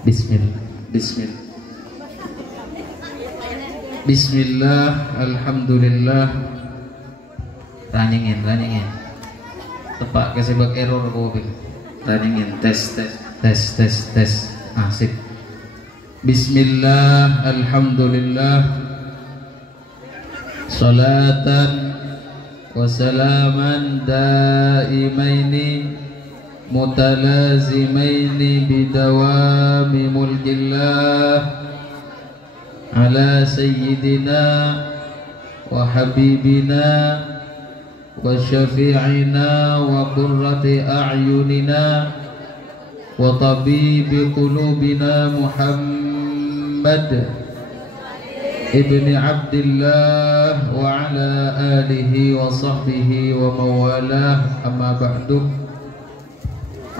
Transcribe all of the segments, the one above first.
Bismillah. Bismillah. Bismillah. Alhamdulillah. Ranyingin. Tepak kesebak error kau bil. Ranyingin. Tes. Asik. Bismillah. Alhamdulillah. Salatan wa salaman daimaini mutalazimaini bidawami mulkillah ala sayyidina wa habibina wa syafi'ina wa qurrati a'yunina wa tabibi qulubina Muhammad ibni Abdillah wa ala alihi wa sahbihi wa mawalah, amma ba'du.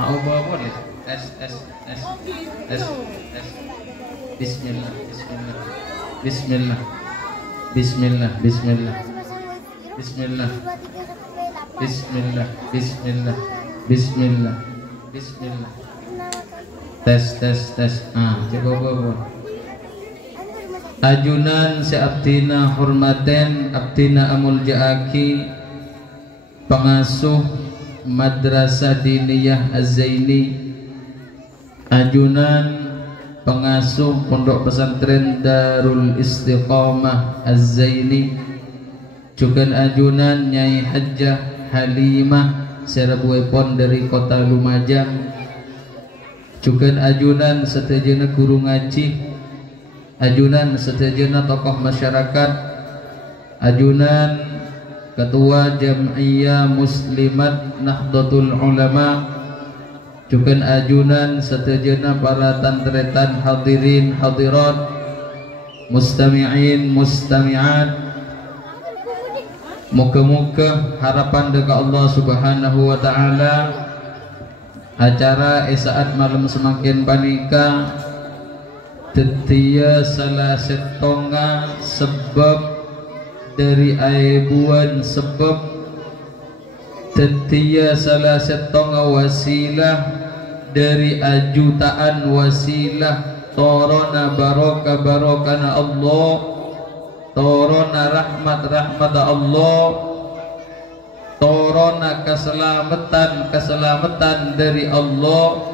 Mau bawa boleh? S. Bismillah. Tes. Coba bawa. Ajunan seabdina hormaten abdina amul jaaki pengasuh Madrasah Diniyah Az-Zaini, ajunan pengasuh Pondok Pesantren Darul Istiqamah Az-Zaini, juga ajunan Nyai Hajjah Halimah Serabuepon dari Kota Lumajang, juga ajunan setejana guru ngaji, ajunan setejana tokoh masyarakat, ajunan Ketua Jam'iyah Muslimat Nahdlatul Ulama, juga ajunan setejana para tantretan hadirin hadirat, mustami'in mustami'at. Muka-muka harapan dekat Allah Subhanahu wa taala acara saat malam semakin panika tetia salah setonga sebab dari aibuan, sebab tetia salah setonga wasilah dari ajutaan wasilah torona barokana Allah, torona rahmat Allah, torona keselamatan dari Allah,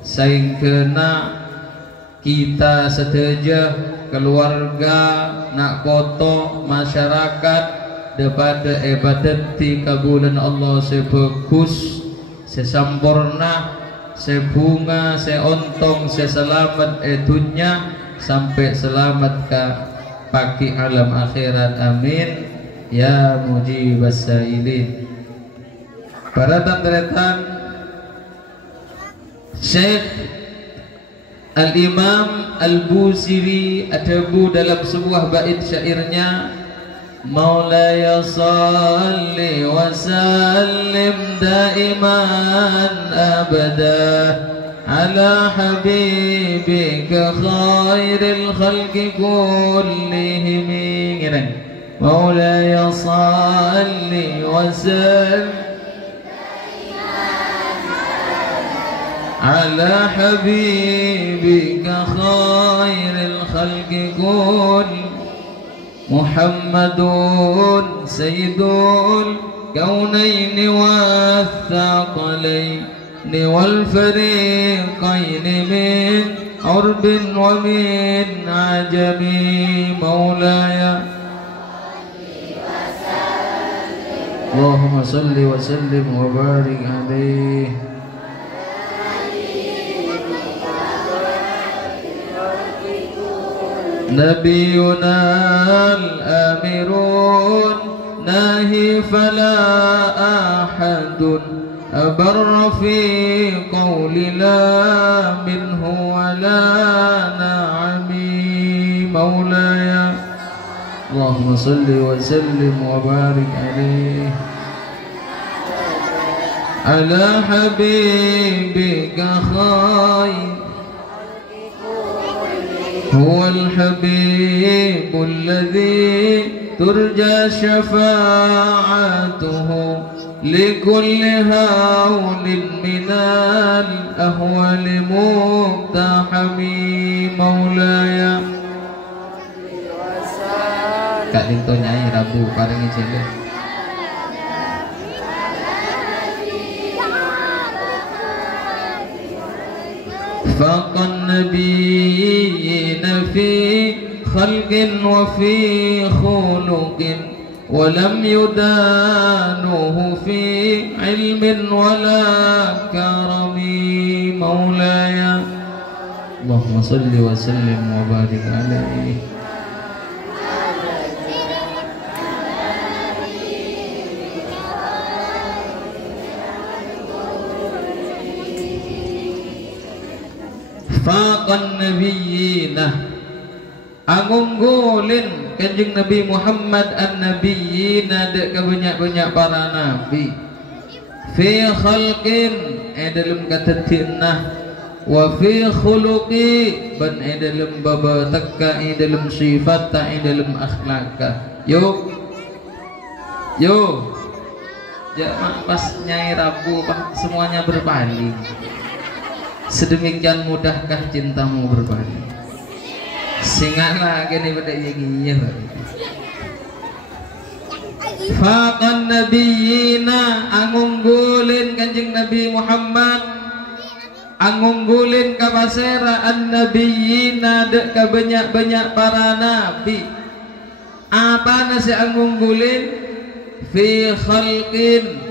sehingga kita seteja keluarga nak koto masyarakat daripada ibadat di kabulan Allah sebagus sesampurna sebunga seontong seselamat dunia sampai selamat ke pagi alam akhirat, amin ya mujibas sailin. Para tantretan, Syekh Al-Imam Al-Busiri adabu dalam sebuah bait syairnya, Maulaya salli wa sallim daiman abada ala habibika khairil khalqi kullihim. Maulaya salli wa sallim على حبيبك خير الخلق كل محمد سيد الكونين والثقلين والفريقين من عرب ومن عجم. مولاي اللهم صل وسلم وبارك عليه. نبينا الآمرون ناهي فلا أحد أبر في قول لا منه ولا نعم. مولاي اللهم صل وسلم وبارك عليه على حبيبك خير هو الحبيب الذي ترجى شفاعته لكل هول من الأهوال مقتحم مولاي. Kak Dinto Nyai Rabu paringi jelek. فقد النبيين في خلق وفي خلق ولم يدانوه في علم ولا كرم مولاي. اللهم صل وسلم وبارك عليه. Faqan nabiyina angunggulin kanjeng Nabi Muhammad an-nabiyina dek banyak-banyak para nabi fi khalqin dalam katatinah wa fi khuluqi ban dalam baba takka dalam sifat dalam akhlaka. Yuk ya pas Nyai Rabu semuanya berpaling. Sedemikian mudahkah cintamu berpaling? Singala gini pada yang Faqan nabiyina angunggulin kanjeng Nabi Muhammad, angunggulin kabasera an-nabiyina dek banyak-banyak para nabi. Apa nasi angunggulin? Fi khalqin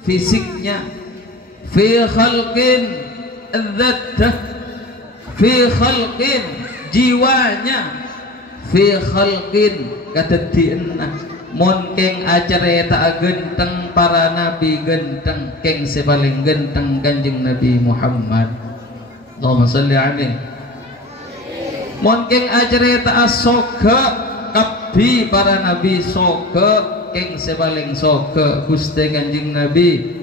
fisiknya, fi khalqin Zat fi khalqin jiwanya, fi khalqin katetienna mon keng acareta genteng para nabi genteng keng sepaling genteng kanjeng Nabi Muhammad. Allahumma sholli alaihi. Mon keng acareta soga kapi para nabi soga keng sepaling soga Gusti kanjeng Nabi.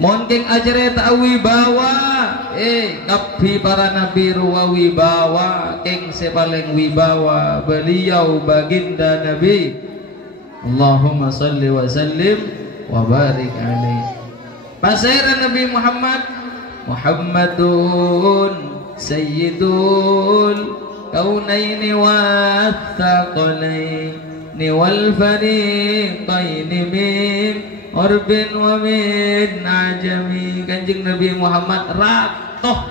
Mungkin ajareta wibawa kapi para nabi ruwa wibawa keng sepaling wibawa beliau baginda Nabi. Allahumma salli wa sallim wa barik alaihi. Pasairan Nabi Muhammad Muhammadun sayyidul kaunaini wa thaqalaini wal fariqaini min Orbin wa min ajami. Kanjeng Nabi Muhammad ratoh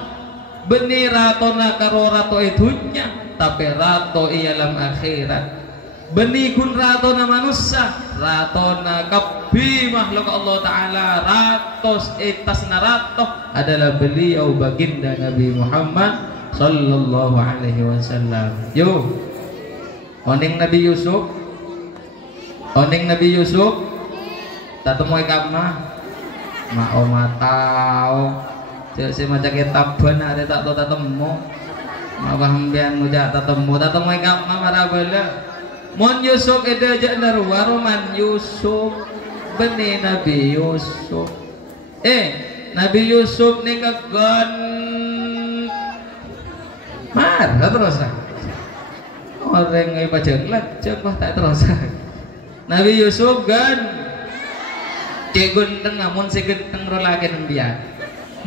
benih ratona karo rato itunya tapi rato ialam akhirat benih kun ratona manusia ratona kabi makhluk Allah Ta'ala ratos etas naratoh adalah beliau baginda Nabi Muhammad sallallahu alaihi wasallam. Yo oning Nabi Yusuf tatemui kamma ma matau cek si macam kitab benar tak tahu tatemu ma bahambian mujak tatemui kamma marabala mon Yusuf eda jak narwaroman Yusuf benih Nabi Yusuf Nabi Yusuf ni kagon mar terus orang ngai pajenglat coba tak terus Nabi Yusuf gan cek gendeng mun si gendeng rolake nembian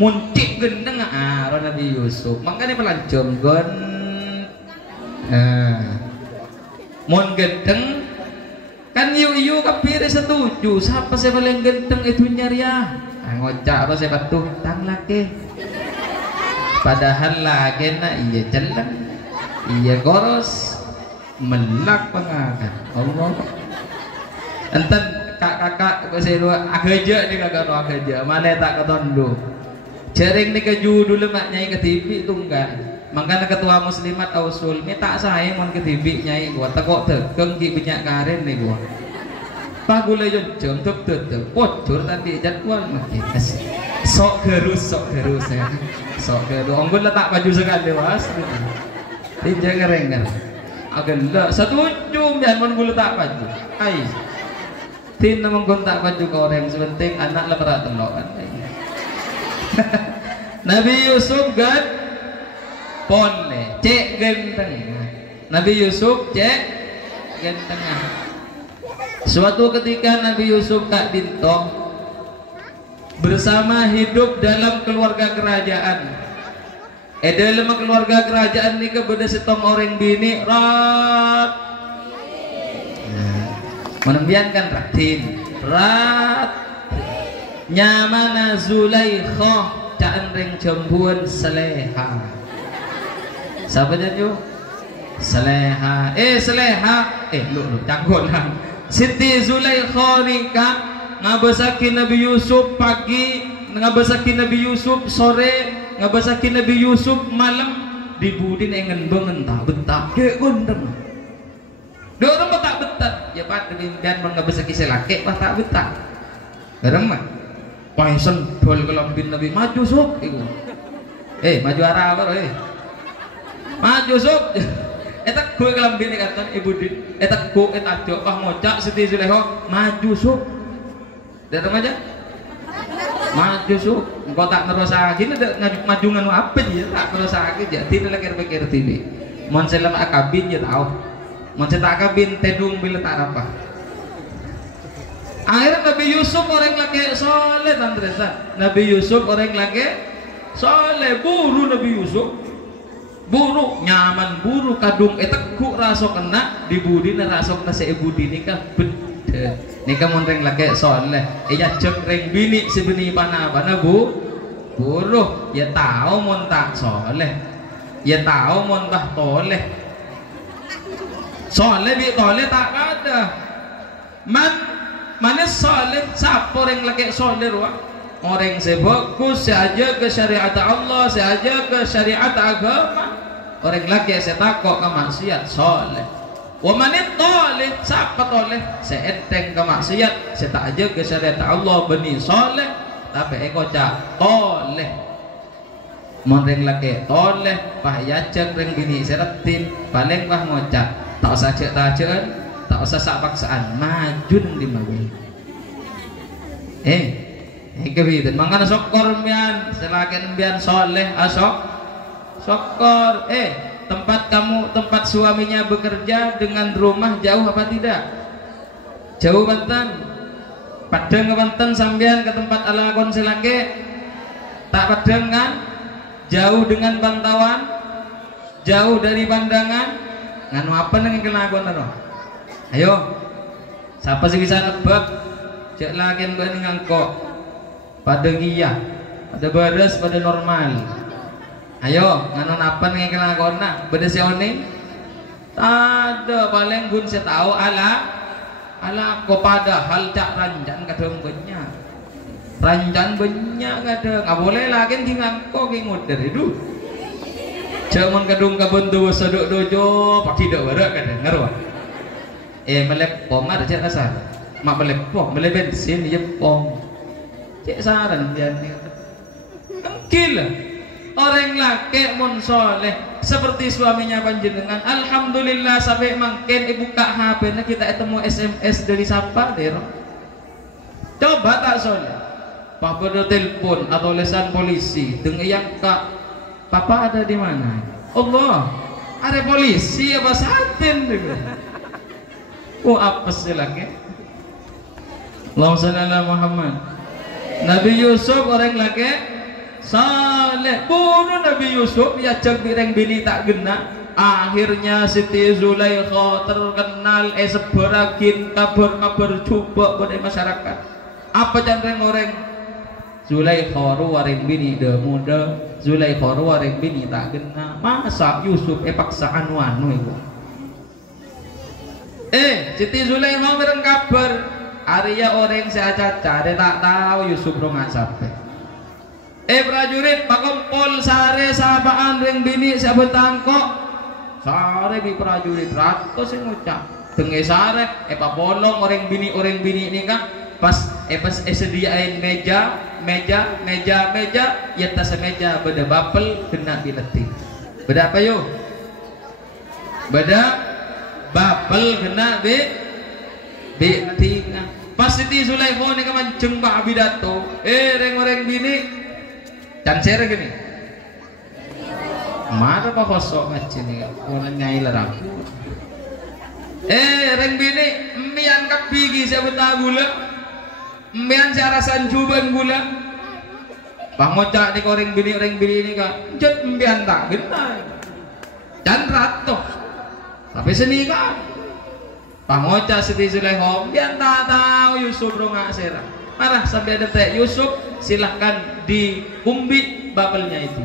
mun cek gendeng ro Nabi Yusuf makanya pelancong gon mun gendeng kan yu kapire setuju siapa sih paling gendeng itu nyari ya ngocak apa sih patuh tang laki padahal lagi na iya jelek iya goros melak pengakan Allah enten kakak saya dua agaja ni kakak no agaja mana tak ketondo jaring ni keju dulu mak nyai ke TV tunggal makanya ketua muslimat ausul ni tak saya mon ke TV nyai gua tekok tekeng ki banyak karin ni gua pagulai jom tuk pocur tadi jadwal makin sok gerus ya sok gerus onggul letak baju sekali was tinjau kerenggan agak setuju biar mon gula tak baju ai tin namang kontak baju goreng sebenting anak lepera telokan Nabi Yusuf gan pone cek genteng Nabi Yusuf cek genteng Suatu ketika Nabi Yusuf tak dintok bersama hidup dalam keluarga kerajaan. Dalam keluarga kerajaan ni kepada setong orang bini rat. Menembian kan ratin rat nyamana Zulaikha caan ring jembuan Saleha. Siapa janju? Saleha. Saleha. Lu cangkut lah. Siti Zulaikha nika ngabasaki Nabi Yusuf pagi, ngabasaki Nabi Yusuf sore, ngabasaki Nabi Yusuf malam, dibudin engen bengen tak betah. Dek gondeng. Dek orang tak betah. Ya pak demi bian ngabasaki selake pak tak betah. Bareng mah. Paisen dol kelambin Nabi maju sok iku. Maju arah apa maju sok. Etak gue kelambin kata ibu din. Etak gue etak jok pah ngocak Siti Zulaikha maju sok. Datang aja. Maju sok. Engkau tak ngerasa gini maju nganu apa dia tak ngerasa aja. Tidak lagi pikir tini. Mon selam akabin ya tahu. Mon tak akabin tedung bila tak apa. Akhirnya Nabi Yusuf orang lagi soleh tandresa. Nabi Yusuf orang lagi soleh buru Nabi Yusuf. Buru nyaman buru kadung etekku rasok kena dibudi na rasok na sa ibudi nikah beda nikah monreng lagi soleh ya cek reng bini si bini pana bu buru ya tahu mon tak soleh ya tahu mon bah toleh soleh bi toleh tak ada mana soleh siapa orang lagi soleh ruang orang sebagus saja ke syariat Allah saja ke syariat agama orang lagi saya takut ke maksiat soleh wa manit toleh siapa toleh saya enteng ke maksiat saya tak aja ke syariat Allah beni soleh tapi eko cak toleh orang lagi toleh pah yaceng ring bini seratin paling pah ngocak tak usah cek tajen tak usah sak paksaan majun di magi kebidan mangkana sokor mian selakin mian soleh asok sokor tempat suaminya bekerja dengan rumah jauh apa tidak? Jauh Banten. Padang ke Banten sambian ke tempat ala konselake tak padang kan? Jauh dengan pantauan, jauh dari pandangan. Nganu apa nang kelakuan ro? Ayo. Siapa sih bisa nebak? Cek lagi mbak ngangkok. Pada giyah, pada beres, pada normal. Ayo, nganon apa nih kelakuan nak? Beda seone? Ada paling gun saya tahu ala ko pada hal cak ranjan kadang banyak. Ranjan banyak kadang. Nggak boleh lagi ngangkok ngudar itu. Jangan kadung kabentu seduk dojo pakai dok berak kadang ngerwa. Melepom ada cak kasar. Mak melepom, bensin dia pom. Cek saran dia ni. Gila. Orang laki mun soleh seperti suaminya panjenengan. Alhamdulillah sampai mangken ibu buka HP na kita ketemu SMS dari siapa deh. Coba tak soleh. Papa telepon atau lesan polisi dengan yang kak papa ada di mana? Allah ada polisi apa satin deh. Apa sih laki? Allahumma shalli ala Muhammad. Nabi Yusuf orang laki saleh bunuh Nabi Yusuf ya cek bireng bini tak gena. Akhirnya Siti Zulaikha terkenal seberagin kabar-kabar coba pada masyarakat. Apa candreng orang Zulaikha waring bini de muda Zulaikha waring bini tak gena. Masa Yusuf paksa anu itu. Siti Zulaikha bireng kabar Arya orang saya caca dia tak tahu Yusuf rongat sampai. Prajurit pakumpul sare sapaan ring bini siapa tangkok sare bi prajurit ratus yang ngucap dengai sare papolong orang bini ini kan pas sediain meja ya tas meja beda bapel kena diletik beda apa yuk beda bapel kena diletik pas Siti Zulaikha ni kemanceng pak bidato orang bini dan share gini marah apa kosong aja nih orang nyai leraku Reng bini mian kapigi sa buta gula mian sa rasan juban gula pangocak ni ko reng bini ini ka jet mian tak genay dan rato tapi seni ka pangocak Siti Zuleho mian tak tahu Yusuf ronga serah marah sampai ada teh Yusuf silahkan dikumbi babelnya itu.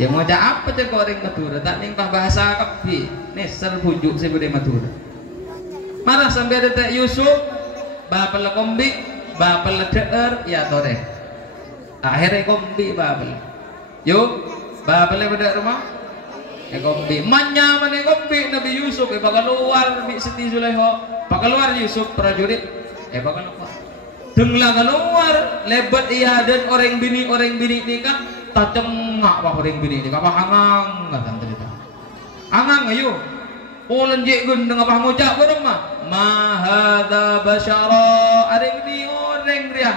Ya ngocak apa cek orang Madura tak ningkah bahasa kapi nih serbujuk si bude Madura marah sampai ada teh Yusuf babel kombi babel deer ya tore akhirnya kombi babel yuk babel pada rumah kombi manya mana kombi Nabi Yusuf bakal keluar bi Siti Zuleho bakal keluar Yusuf prajurit bakal keluar denglah keluar lebat iya dan orang bini nikah tak cengak wah orang bini nikah apa hangang nggak tahu cerita hangang ayo pulen je gendeng apa ngucap berema mahada basyara areng ni orang dia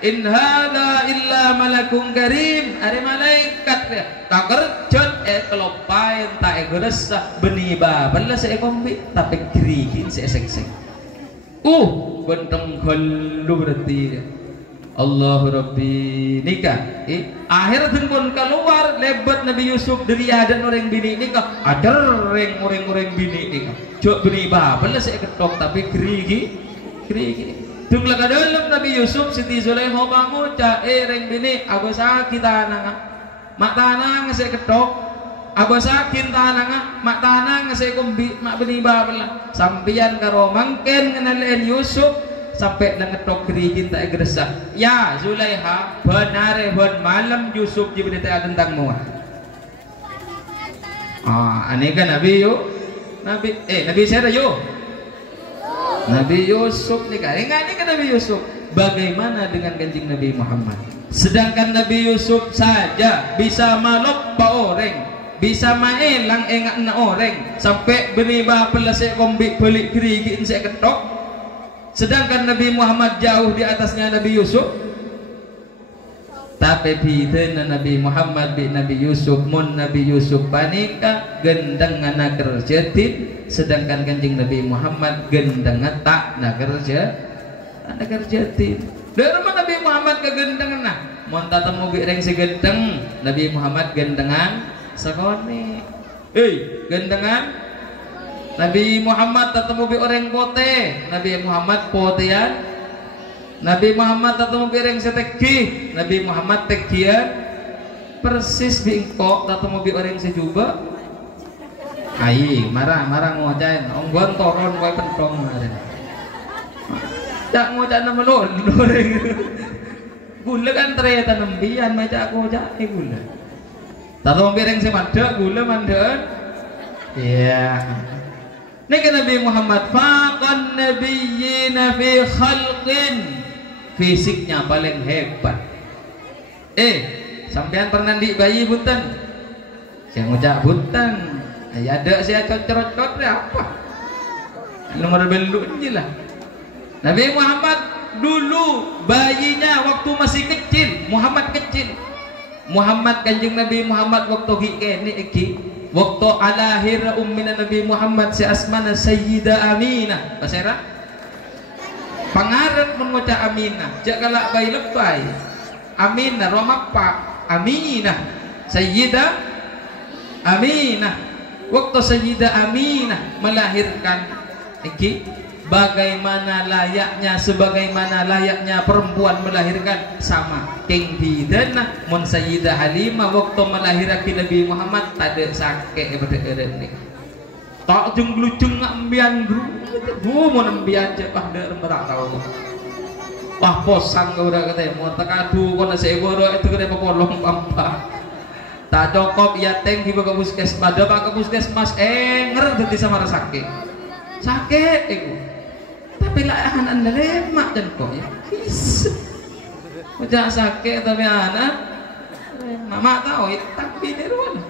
in hada illa malakun karim are malaikat dia tak kerjot kelopain tak geresa beni babel se kombi tapi krihin se sek benteng khulu berarti dia Allahu Rabbi nikah akhir pun keluar lebat Nabi Yusuf dari dan orang bini nikah ada orang bini nikah jok bini babel saya ketok tapi gerigi tunggu ke dalam Nabi Yusuf Siti Zuleho banguca reng bini aku sakit tanang mak tanang saya ketok aku sakit tanang mak tanang saya kumbi mak bini babel sampian karo mangken ngenalain Yusuf sampai ngetok kerigin tak gresah ya Zulaiha benar malam Yusuf diberita tentang mua aneh kan Nabi siapa yo Nabi Yusuf nikah ini kan Nabi Yusuf bagaimana dengan kanjeng Nabi Muhammad sedangkan Nabi Yusuf saja bisa malok pa orang bisa maelang engak na orang sampai beriba pelasek kombi beli kerigin saya ketok sedangkan Nabi Muhammad jauh di atasnya Nabi Yusuf tapi bidana Nabi Muhammad bi Nabi Yusuf mun Nabi Yusuf panika gendeng ngana kerjatin sedangkan kanjeng Nabi Muhammad gendeng tak na kerjatin dari mana Nabi Muhammad ke gendeng nah mun tatemu bi reng si gendeng Nabi Muhammad gendengan sakone gendengan Nabi Muhammad tatemu bi orang pote Nabi Muhammad potean Nabi Muhammad tatemu bi orang setegi Nabi Muhammad tegian persis bi engkok tatemu bi orang sejuba ai marah ngojain onggon toron kowe pentong maren jak ngojan nama loreng gula kan ternyata nembian maca aku jak gula tatemu bi orang semada gula mandean iya Nika Nabi Muhammad faqan nabiyyina fi khalqin fisiknya paling hebat sampean pernah di bayi bunten saya ngucap bunten ada saya cocot apa nomor beluk ini lah Nabi Muhammad dulu bayinya waktu masih kecil Muhammad kecil Muhammad kanjeng Nabi Muhammad waktu waktu alahir ummina Nabi Muhammad si asmana Sayyidah Aminah pasera pangarep mengucap Aminah jak kalak bayi lebay Aminah romak pak Aminah Sayyidah Aminah waktu Sayyidah Aminah melahirkan bagaimana layaknya perempuan melahirkan sama king bidana mun Sayyidah Halimah waktu melahirkan Nabi Muhammad ada sakit pada ini tak jung-lujung ngambian mun ambian cepah der merak tahu wah posan kau udah kata mau tekadu kau nasi goro itu kena popolong pampa tak cokop ya teng di bawah puskesmas ada pak puskesmas ngerti sama sakit itu tapi lah anda lemak dan kok ya udah sakit tapi anak mama tahu tapi di rumah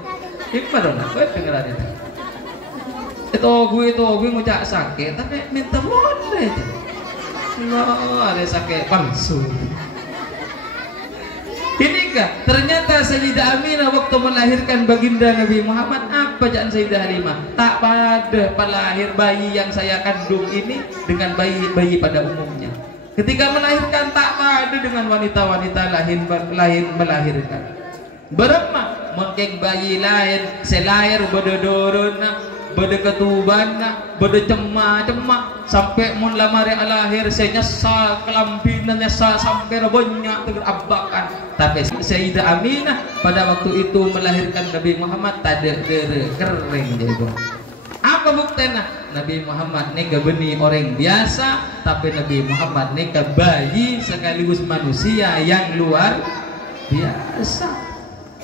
gimana kau dengar itu gue ngucap sakit tapi minta boleh ada sakit palsu Inikah ternyata Sayyidah Aminah waktu melahirkan baginda Nabi Muhammad, apa jangan Sayyidah Halimah? Tak pada pelahir bayi yang saya kandung ini dengan bayi pada umumnya. Ketika melahirkan tak pada dengan wanita-wanita lain melahirkan. Beremah mungkin bayi lain selair bedodorona bede ketubana bede cema-cema sampai mun lamari alahir saya nyesal kelampinan nyesal sampai banyak terabakan. Tapi Sayyidah Aminah pada waktu itu melahirkan Nabi Muhammad tade kering jadi bro. Apa buktinya? Nabi Muhammad ni benih orang biasa, tapi Nabi Muhammad ni bayi sekaligus manusia yang luar biasa.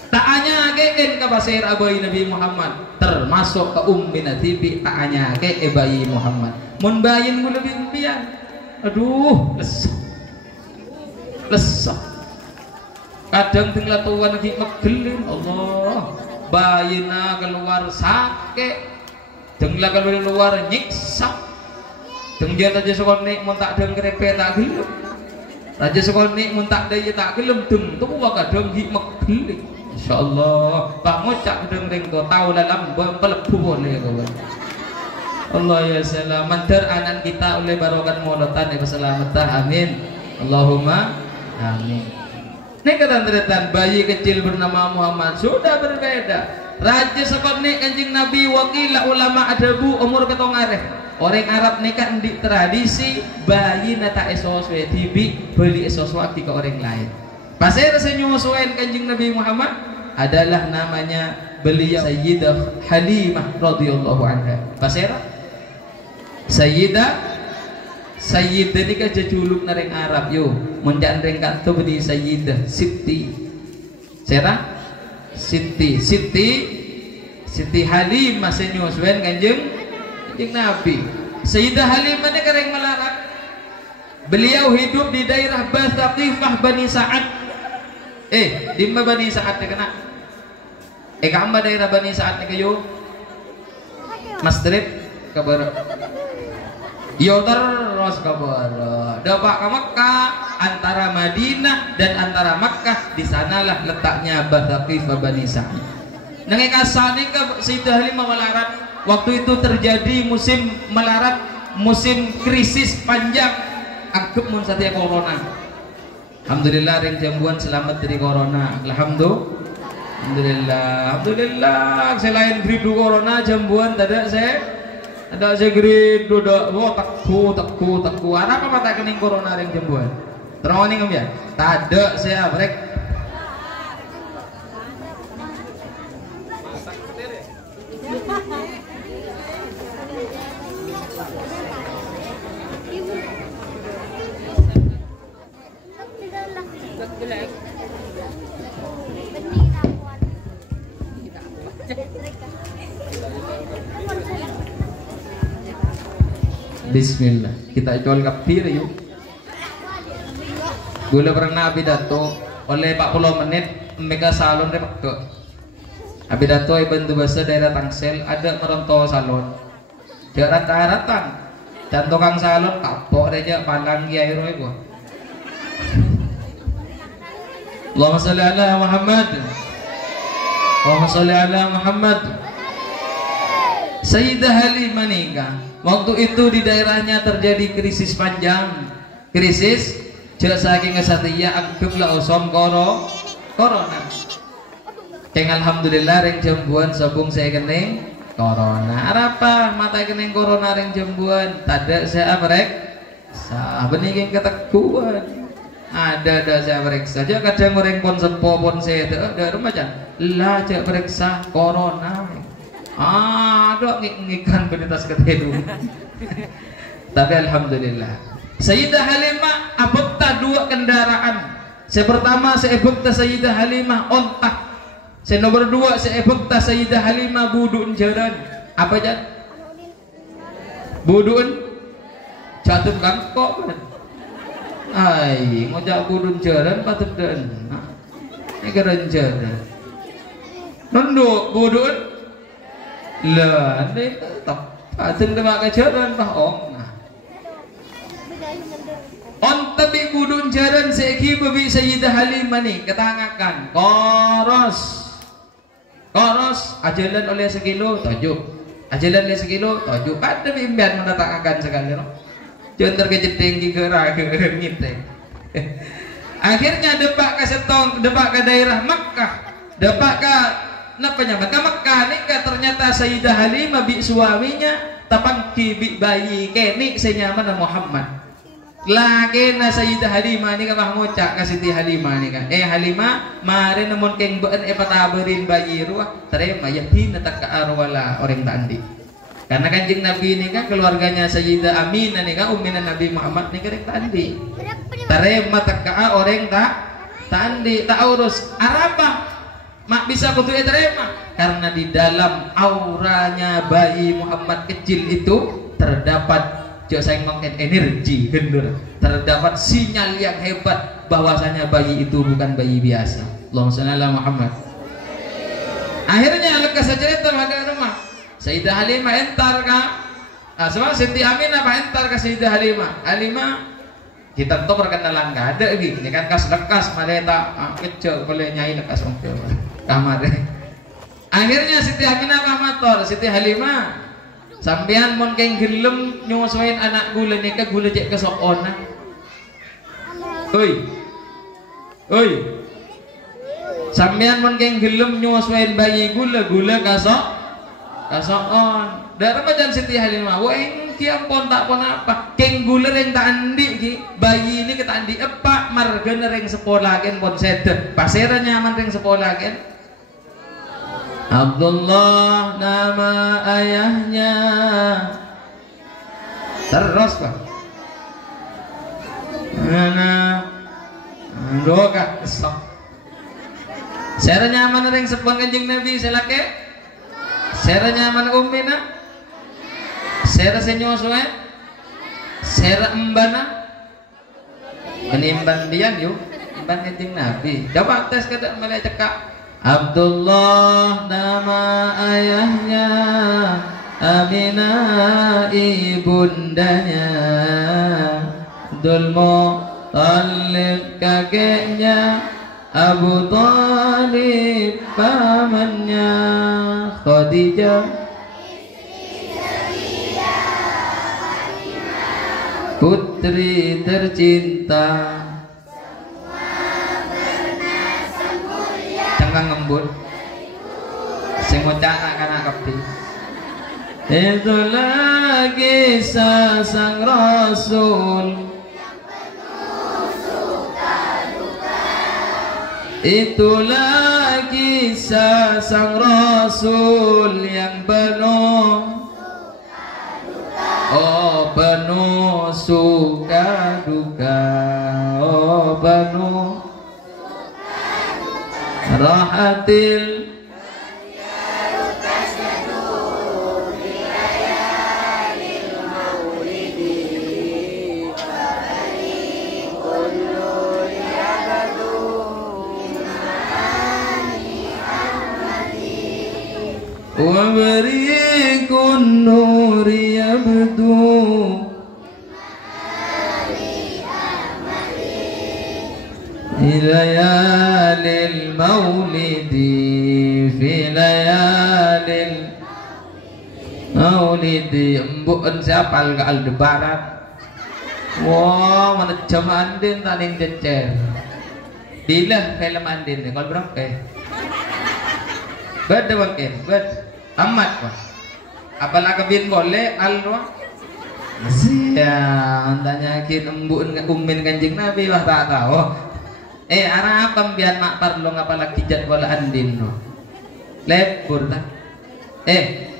Tak hanya keken ke basir abai Nabi Muhammad, termasuk ke ummi natibi tak hanya ke bayi Muhammad. Mun bayin mu lebih impian, aduh lesok. Kadang tinggal tuan lagi megelin, Allah bayina keluar sakit, tinggal keluar nyiksa. Tengjan aja sekonik mun tak deng krepe tak gelem. Raja sekonik mun tak daya tak gelem deng tu kadang gi megelin. InsyaAllah Pak ngocak deng to tahu dalam pelebu boleh kawan. Allah ya salam mantar anak kita oleh barokan maulotan ya keselamatan amin Allahumma amin. Ini ketan-ketan bayi kecil bernama Muhammad sudah berbeda. Raja sekotnik kanjing Nabi wakila ulama adabu umur ketong areh. Orang Arab nikah di tradisi bayi nata esos tibi beli esos waktu ke orang lain. Pasir senyusuan kanjing Nabi Muhammad adalah namanya beliau Sayyidah Halimah radhiyallahu anha. Pasir Sayyidah ini kan jejuluk nareng Arab yo. Muncan reng kanto beli Sayyidah Siti. Sera Siti Halimah senyusuan kanjing Nabi. Sayyidah Halimah ini kereng melarat. Beliau hidup di daerah Bathaqifah Bani Sa'ad. Di Bani Sa'ad ni kena. Kamba daerah Bani Sa'ad ni kayo. Masjid kabar. Yo terus kabar. Dapat ke Makkah antara Madinah dan antara Makkah di sanalah letaknya Bathaqifah Bani Sa'ad. Nangai kasane ke Sayyidah Halimah melarat. Waktu itu terjadi musim melarat, musim krisis panjang. Angkep mun satya corona. Alhamdulillah ring jambuan selamat dari corona. Alhamdulillah. Selain gridu corona jambuan ada saya gridu takku. Arah apa mata kening corona ring jambuan? Terang ning ya. Tada saya brek. Bismillah, kita jual kapir yuk. Gula pernah pidato oleh 40 menit mega salon repek ke. Pidato bantu bahasa daerah Tangsel ada merontol salon. Dia rata-rata dan tukang salon kapok aja pandang kiai roy gua. Allahumma sholli ala Muhammad. Allahumma sholli ala Muhammad. Sayyidah Halimah nikah. Waktu itu di daerahnya terjadi krisis panjang. Krisis jek saking kesatria anggaplah osom corona. Keng alhamdulillah ring jambuan sabung saya kening corona. Apa mata kening corona ring jambuan? Tada saya abrek. Sah benih keng keteguan. Ada saya periksa aja kadang orang pon sepo pon saya ada rumah aja lah cek periksa corona ada ngikan benitas ketedu. Tapi alhamdulillah Sayyidah Halimah abekta 2 kendaraan. Saya pertama saya abekta Sayyidah Halimah ontak. Saya nomor 2 saya abekta Sayyidah Halimah budun jaran. Apa aja budun jatuh kangkok kan. Ai, ngojak budun jaran patut dan. Ini keren jaran. Nunduk budun. Lah, ini tak. Patut demak ke jaran bah ong. On tabi budun jaran seki babi Sayyidah Halimah nih ketangakan koros ajalan oleh sekilo tajuk ajalan oleh sekilo tajuk ada bimbian mendatangkan sekali no jontor kejeting gigera ngite akhirnya depak ke setong depak ke daerah Makkah depak ke napanya Makkah nikah ternyata Sayyidah Halimah bi suaminya tapang bi bayi kenik senyaman Muhammad lagi na Sayyidah Halimah ni ka mahmucak ka Siti Halimah ni ka Halimah mari namun keng beun pataberin bayi ruah terima yakin tak arwala orang tandi karena kanjeng Nabi ni kan keluarganya Sayyidah Aminah ni kan ummina Nabi Muhammad ni kerek tandi terima tak orang tak tandi tak urus arapa mak bisa kudu terima karena di dalam auranya bayi Muhammad kecil itu terdapat saya ngomongin energi gendur terdapat sinyal yang hebat bahwasanya bayi itu bukan bayi biasa. Allahumma shalli ala Muhammad. Akhirnya lekas cerita pada rumah Sayyidah Halimah entar ka sebab Siti Aminah entar ka Sayyidah Halimah kita tuh perkenalan gak ada lagi ini kan kas lekas maleta kecil boleh nyai lekas ongkir kamar akhirnya Siti Aminah pamator Siti Halimah sampean mon keng gelem nyosoin anak gula nika gula cek ke sokona oi sampean mon keng gelem nyosoin bayi gula kasokon dari macam Siti Halimah weng kiampon tak pon apa keng gula yang tak andi ki bayi ini kita andi apa marga reng sekolah ken pon sede pasera nyaman reng sekolah ken Abdullah nama ayahnya terus pak mana doa kesok seranya mana yang sepon kanjeng Nabi selake seranya mana ummina sera senyosue sera embana penimban dian yuk imban kanjeng Nabi coba tes kada mulai cekak Abdullah nama ayahnya Aminah ibundanya Dulmu Talib kakeknya Abu Talib pamannya Khadijah putri tercinta ngembun sing ngocak anak kepi itulah kisah sang Rasul itulah kisah sang Rasul yang penuh penuh suka duka penuh rahatil wa bariqun nuri yabdu layalil maulidi fi layalil maulidi embuan siapal ke Aldebaran wah mana jam andin taning cecer dilah film andin kalau berapa beda wakil bed amat wah apalagi bin boleh alwa siang tanya kin embuan ummin kanjeng Nabi wah tak tahu arah pembian mak parlo ngapalagi jadwal andin no lebur tak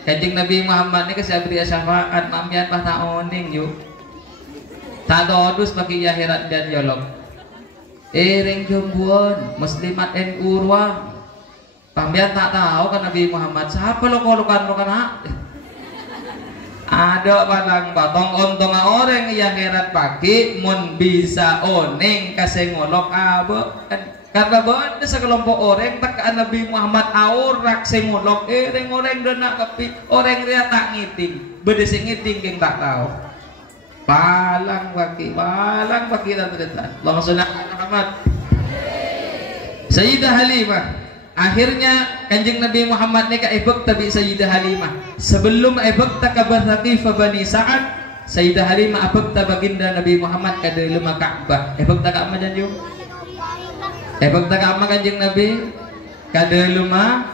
kanjeng Nabi Muhammad ini kesabri syafaat mambian pah taoning yuk tak dodus bagi akhirat dan yolok ring jombuan muslimat en urwa pambian tak tahu kan Nabi Muhammad siapa lo kolukan ada palang batong ontong orang yang herat pagi mun bisa oneng kasih ngolok karena ada sekelompok orang tak Nabi Muhammad aurak sengolok orang dana kepi orang dia tak ngiting berdesing ngiting yang tak tahu palang baki dan Allahumma sholli ala Muhammad. Sayyidah Halimah, akhirnya kanjeng Nabi Muhammad ni kaibek tabi Sayyidah Halimah. Sebelum ibek takabar Thaqifah Bani Sa'ad, Sayyidah Halimah abek ta baginda Nabi Muhammad kada lema Ka'bah. Ibek ta Ka'bah janju. Ibek ta Ka'bah kanjeng Nabi kada lema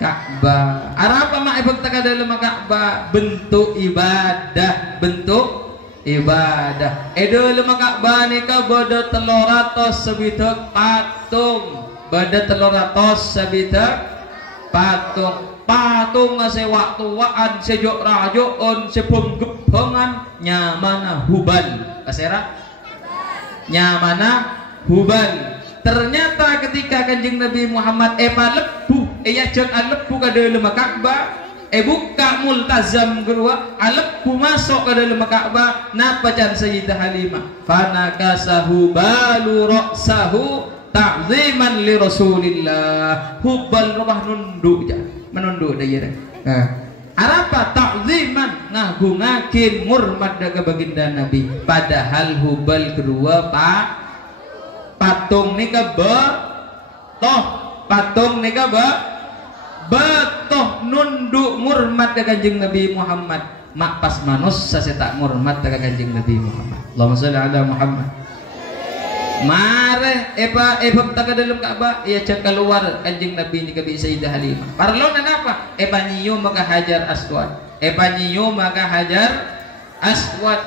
Ka'bah. Arapa mak ibek ta kada lema Ka'bah? Bentuk ibadah, bentuk ibadah. Edo lema Ka'bah ni ka bodo 300 sebitak patung. Bada 300 sebitak patung se waktuan sejok rajoon sepenggepengan nyamana hubal kasera nyamana hubal. Ternyata ketika kanjeng Nabi Muhammad lebu jeung lebu ka dalam Ka'bah buka multazam kedua lebu masuk ke dalam Ka'bah napa can Sayyidah Halimah fanakasahu balu ra'sahu ta'ziman li Rasulillah. Hubal rumah nunduk ja menunduk daya arapa ta'ziman ngagungakin ngurmat daga baginda Nabi. Padahal hubal kedua patung ni ka patung ni ka betoh nunduk ngurmat daga kanjeng Nabi Muhammad. Mak pas manus saya tak ngurmat daga kanjeng Nabi Muhammad. Allahumma sholli ala Muhammad. Mare ebab taka dalam Ka'bah ia cek keluar kanjeng Nabi ni kabi Sayyidah Halimah. Parlon apa? Nyium maka Hajar Aswad. Nyium maka Hajar Aswad.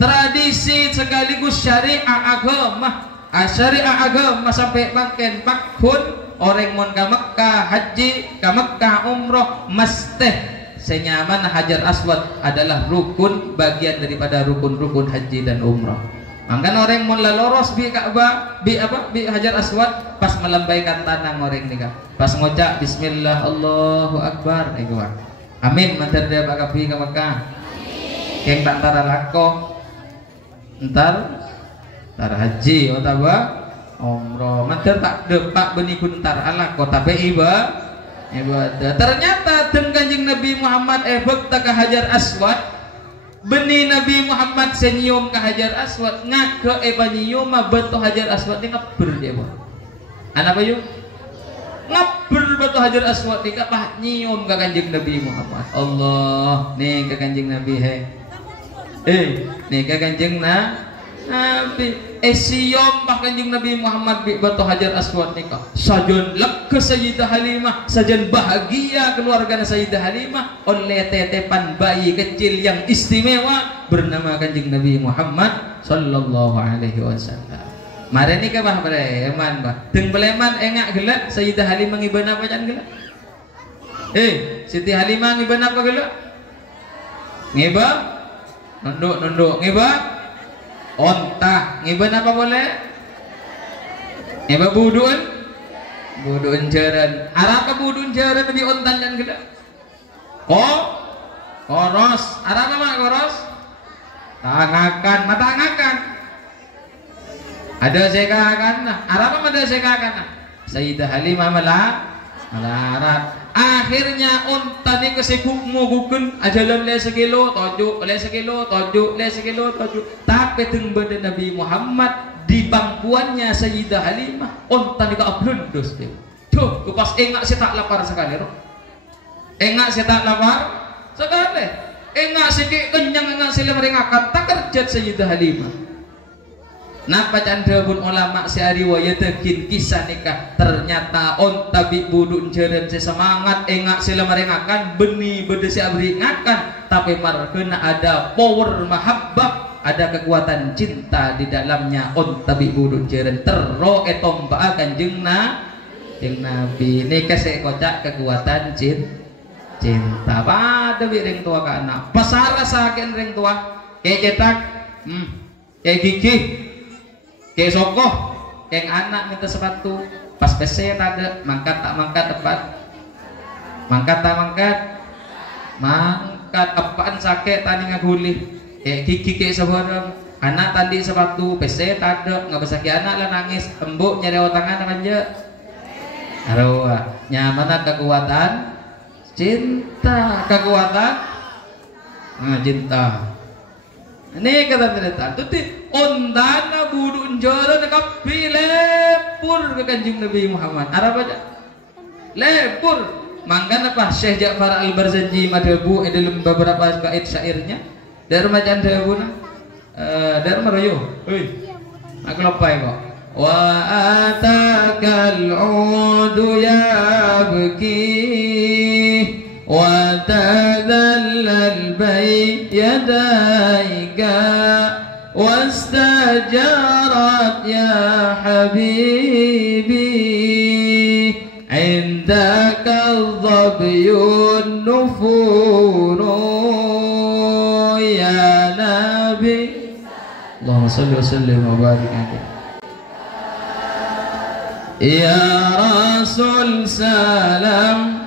Tradisi sekaligus syariah agama. Syariah agama sampai bangken pakhun orang mon ka Mekkah haji, ka Mekkah umroh mesti senyaman Hajar Aswad adalah rukun bagian daripada rukun-rukun haji dan umroh. Angkan orang mun loros bi Ka'bah bi Hajar Aswad pas melambaikan tanang orang nika pas ngocak bismillah Allahu akbar gua amin mantar dia bakapi ka Mekah keng tantara lako entar haji otawa umroh mantar tak depak benih kuntar ala kota ibadah. Ternyata teng kanjeng Nabi Muhammad bekta ka Hajar Aswad benih Nabi Muhammad senyum ke Hajar Aswad ngake nyium beto Hajar Aswad ni ngaber dia buat anak bayu ngaber beto Hajar Aswad ni kapah nyium ke kanjeng Nabi Muhammad. Allah nih ke kanjeng Nabi nih ke kanjeng Nabi siom pak kanjeng Nabi Muhammad bi beto Hajar Aswad ni sajon lek ke Sayyidah Halimah sajon bahagia keluarga Sayyidah Halimah oleh tetepan bayi kecil yang istimewa bernama kanjeng Nabi Muhammad sallallahu alaihi wasallam. Mare ni ka bah breman bah teng beleman engak gelak Sayyidah Halimah ngiban apa can gelak Siti Halimah ngiban apa gelak ngiba nunduk ngiba ontah ngiban apa boleh ngiba budun jaran arapa budun jaran lebih ontan dan gede koros arapa mak koros tangakan ada sekakan arapa ada sekakan Sayyidah Halimah melarat. Akhirnya unta ni kesekuk mogukun ajalan le sekilo tojuk tapi teng badan Nabi Muhammad di bangkuannya Sayyidah Halimah unta ni ka ablundos dia tuh pas engak saya tak lapar sekali engak saya tak lapar sekali engak sikit kenyang engak saya merengakan tak kerja Sayyidah Halimah. Napa canda pun ulama sehari wayatakin kisah nikah ternyata onta bi budun jeren sesemangat engak sila merengakan benih bedesi abringakan tapi markena ada power mahabbah ada kekuatan cinta di dalamnya onta bi budun jeren terro etomba kanjeng Nabi nikah saya kocak kekuatan cinta pada bi ring tua ka anak pasara saken ring tua kayak cetak kayak gigih kayak sokoh, kayak anak minta sepatu, pas PC ada mangkat tak mangkat tepat, mangkat tak mangkat apaan sakit tadi ngagulih, kayak gigi kayak sebarang, anak tadi sepatu, PC tak ada, nggak bisa kayak anak lah nangis, embuk nyari otangan aja, aduh, nyaman kekuatan cinta, cinta. Ini kata cerita. Tuti ondana budun jara nak lepur ke Kanjeng Nabi Muhammad. Arab aja. Lepur. Mangkan apa Syekh Ja'far Al-Barzanji madabu dalam beberapa bait syairnya. Dari macam dabu na. Dari marayo. Hei. Aku lepai kok. Wa atakal udu yabki wa tadallal bay yadaika wastajarat ya habibi indaka dhabiyun nufuru ya nabi Allahumma salli wa sallim wa barik alaihi ya rasul salam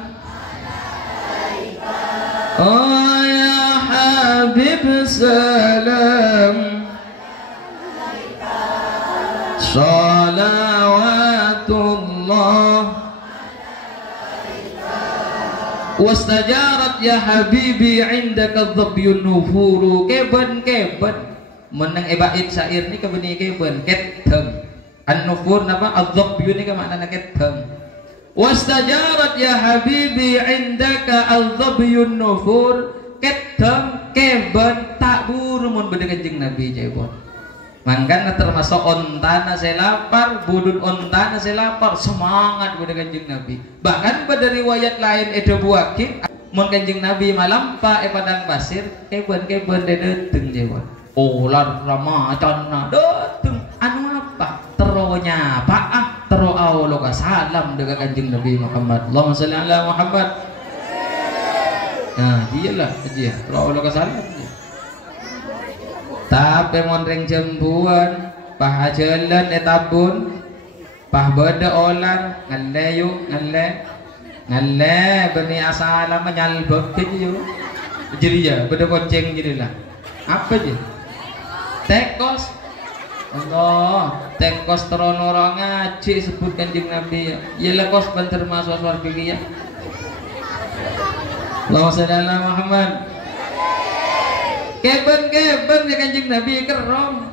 oh ya habib salam salawatullah wastajarat ya habibi indaka dhabyun nufuru keben menang bait syair ni kebeni keben kethem an-nufur napa adh-dhabyu ni ka makna kethem wastajarat ya habibi indaka al-dhabyun nufur kethem keben tak buru mun bede Kanjeng Nabi jaibon mangkana termasuk ontana saya lapar budun ontana saya lapar semangat bede Kanjeng Nabi bahkan pada riwayat lain ada buakin mun Kanjeng Nabi malampa padang pasir keben dedeteng jaibon ular ramacana deteng anu apa teronya pak tero awloka salam dengan Kanjeng Nabi Muhammad Allahumma shalli ala Muhammad nah dialah aja tero awloka salam tapi monreng jembuan pah jalan etabun pah beda olar ngalle yuk ngalle bani asalam nyalbek yuk jadi ya beda bonceng jadilah apa je tekos Allah tekos terono orang ngaji sebut Kanjeng Nabi ya lekos banter masuk warga ya Allahumma shalli ala Muhammad keben ya Kanjeng Nabi kerom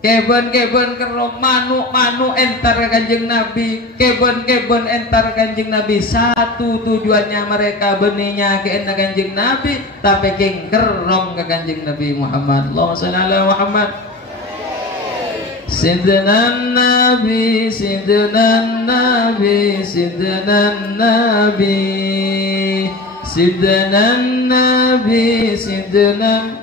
keben kerom manuk entar Kanjeng Nabi keben entar Kanjeng Nabi satu tujuannya mereka benihnya ke entar Kanjeng Nabi tapi keng kerom ke Kanjeng Nabi Muhammad Allahumma shalli ala Muhammad Sidna Nabi Sidna Nabi Sidna Nabi Sidna Nabi Sidna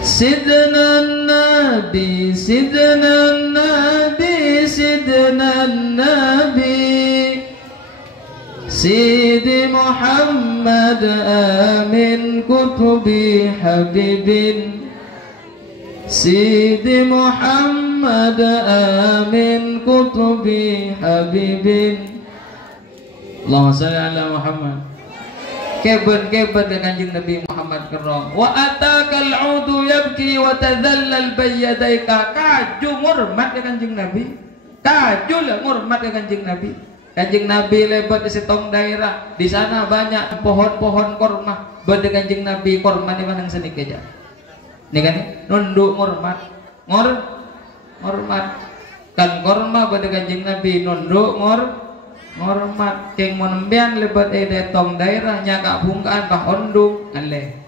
Sidna Nabi Sidna Nabi Sidna Nabi Sidi Muhammad Amin Kutubi Habibin Sidi Muhammad Amin Kutubi Habibin Allahumma shalli ala Muhammad keben dengan Kanjeng Nabi Muhammad kerong wa atakal udu yabki wa tadhallal bayyadaika kaju ngurmat ke Kanjeng Nabi kaju lah ngurmat ke Kanjeng Nabi Kanjeng Nabi lebat di setong daerah di sana banyak pohon-pohon korma bade Kanjeng Nabi korma di mana seni keja ini kan nunduk ngurmat ngurmat kan korma bade Kanjeng Nabi nunduk ngormat keng monembian lebat tong daerah nyaka bungkaan bah ondung ngalle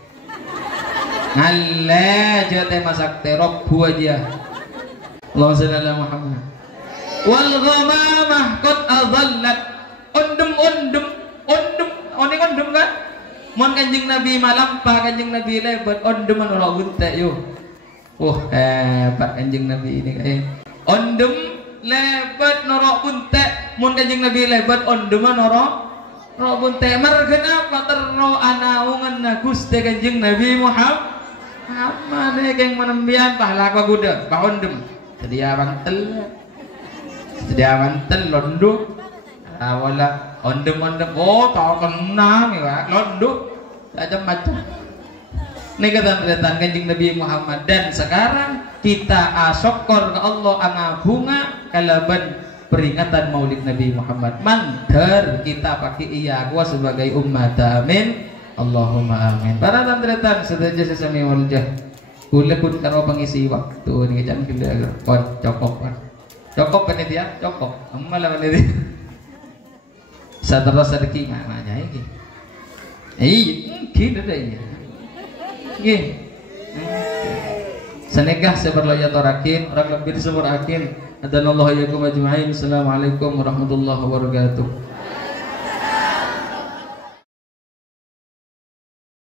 jate masak terok buah dia Allahumma shalli ala Muhammad wal ghamamah qad adallat ondum oning ondum kan mon Kanjeng Nabi malampa Kanjeng Nabi lebat ondum ora unte yo hebat Kanjeng Nabi ini kae ondum lebat norok bunte mun Kanjeng Nabi lebat ondema norok bunte margen apa terno anaungan na Gusti Kanjeng Nabi Muhammad keng menembian pahala ka guda ka ondem sedia mantel londuk wala ondem oh tau kenang ya londuk macam-macam ini kata Kanjeng Nabi Muhammad dan sekarang kita asyokor ke Allah angabunga kalaban peringatan Maulid Nabi Muhammad mandar kita pakai iya gua sebagai umat amin Allahumma amin. Para tantretan sedaya sesami waljah. Kula pun karo pengisi waktu ni kan kila kon cokop kan. Cokop panitia, cokop. Amala panitia. Saterus rezeki maknanya iki. Mungkin ada ya. Nggih. Senegah seberlaya torakin, orang lebih seber akin. Adanallahu yakum ajma'in. Assalamualaikum warahmatullahi wabarakatuh.